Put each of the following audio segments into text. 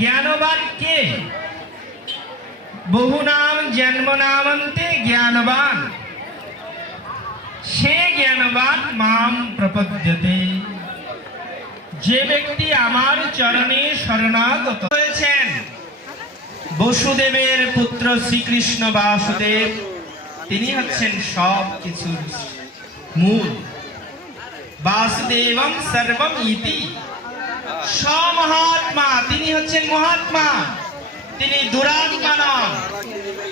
জ্ঞানবান কে? বহু নাম জন্ম নামন্তে জ্ঞানবান, সে জ্ঞানবান মাম প্রপদ্যতে। যে ব্যক্তি আমার চরণে শরণাগত হয়েছেন। বসুদেবের পুত্র শ্রীকৃষ্ণ বাসুদেব, তিনি হচ্ছেন সব কিছুর মূল। বাসুদেবম সর্বম ইতি, সমহাত্মা, তিনি হচ্ছেন মহাত্মা, তিনি দুরাত্মা নন,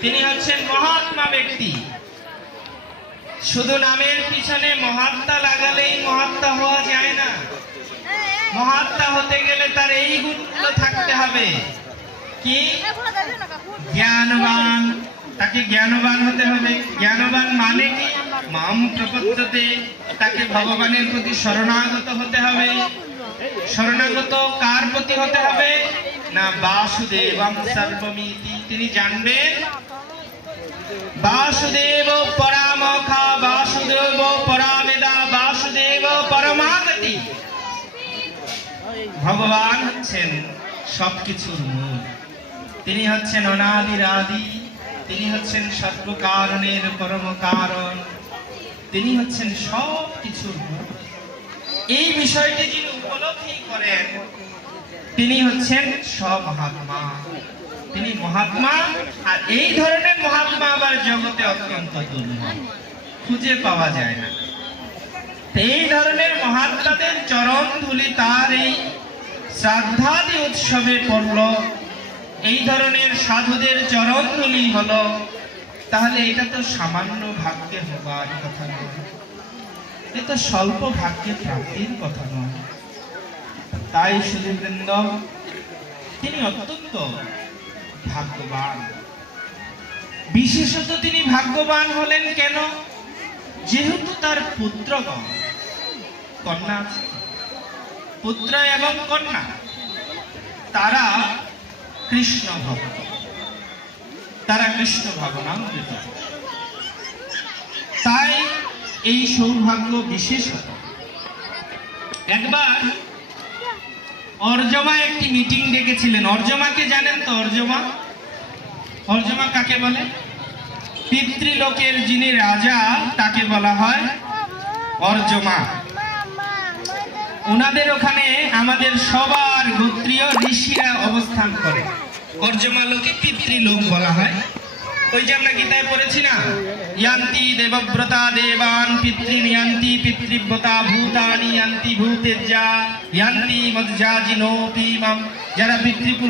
তিনি হচ্ছেন মহাত্মা ব্যক্তি। শুধু নামের পিছনে মহাত্মা লাগালেই মহাত্মা হওয়া যায় না। মহাত্মা হতে গেলে তার এই গুণগুলো থাকতে হবে। কি? জ্ঞানবান, তাকে জ্ঞানবান হতে হবে। জ্ঞানবান মানে কি? মাম প্রপদ্যতে, তাকে ভগবানের প্রতি শরণাগত হতে হবে। শরণাগত কার প্রতি হতে হবে? না, বাসুদেবম সর্বমিতি, তিনি জানবেন বাসুদেব পরামখা, বাসুদেব পরামেদা, বাসুদেব পরমাগতি। ভগবান হচ্ছেন সবকিছুর মূল, তিনি হচ্ছেন অনাদির আদি, তিনি হচ্ছেন সর্বকারণের পরম কারণ, তিনি হচ্ছেন সব কিছুর মূল। এই বিষয়টি যিনি উপলব্ধি করেন তিনি হচ্ছেন সব মহাত্মা, তিনি মহাত্মা। আর এই ধরনের মহাত্মা আবার জগতে অত্যন্ত দুর্লভ, খুঁজে পাওয়া যায় না। এই ধরনের মহাত্মাদের চরণ ধুলি তার এই শ্রাদ্ধাদি উৎসবে পড়ল, এই ধরনের সাধুদের চরণ ধুলি হলো, তাহলে এটা তো সামান্য ভাগ্যে হবার কথা নয়, এটা স্বল্প ভাগ্যে প্রাপ্তির কথা নয়। তাই সুধীবৃন্দ, তিনি অত্যন্ত ভাগ্যবান। বিশেষত তিনি ভাগ্যবান হলেন কেন? যেহেতু তার পুত্রগণ, কন্যা আছে, পুত্র এবং কন্যা, তারা কৃষ্ণ ভক্ত, তারা কৃষ্ণ ভাবনামৃত। তাই এই সৌভাগ্য বিশেষত। একবার অর্জমা একটি মিটিং ডেকেছিলেন। অর্জমাকে জানেন তো? অর্জমা, অর্জমা কাকে বলে? পিতৃলোকের যিনি রাজা তাকে বলা হয় অর্জমা। ওনাদের ওখানে আমাদের সবার গোত্রীয় ঋষিরা অবস্থান করে। অর্জমা লোকে পিতৃলোক বলা হয়। ওই যে আমরা গীতায় পড়েছি না, ইয়ান্তি দেবব্রতা দেবান পিতৃনি ইয়ান্তি পিতৃব্রতা ভূতানি ইয়ান্তি ভূতেজ্জা ইয়ান্তি মজ্জাজিনোপি মাম। যারা পিতৃপুরুষ